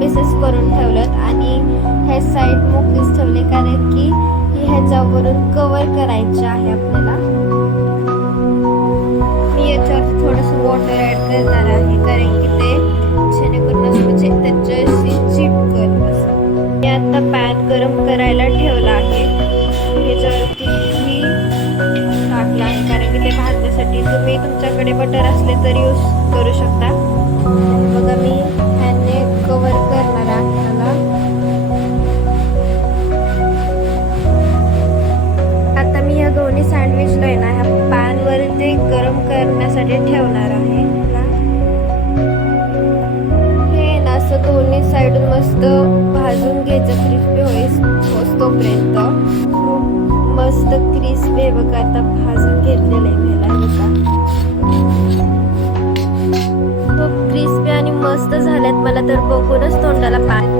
Pieces करून ठेवलं आणि ह्या साईड मोकळीच ठेवले कारण की ह्याच्यावरून कव्हर करायचे आहे आपल्याला. मी याच्यावर थोडंसं वॉटर ॲड करणार आहे कारण की ते जेणेकरून म्हणजे त्याच्याशी चिटकल असं. मी आता पॅन गरम करायला ठेवला आहे. ह्याच्यावरती घी टाकला आहे कारण की ते भाजण्यासाठी. तुम्ही तुमच्याकडे बटर असले तर यूज करू शकता. बघा मी ह्याने कव्हर करणार आहे ह्याला. आता मी या दोन्ही सँडविचला आहे ना ह्या पॅनवर ते गरम करण्यासाठी ठेवणार आहे. हे ना असं दोन्ही साईडून मस्त भाजून घ्यायचं क्रिस्पी होईस्तोपर्यंत. मस्त क्रिस्पी आहे बघा. आता भाजून घेतलेलं आहे ह्याला बघा. खूप क्रिस्पी आणि मस्त झाल्यात. मला तर बघूनच तोंडाला पाणी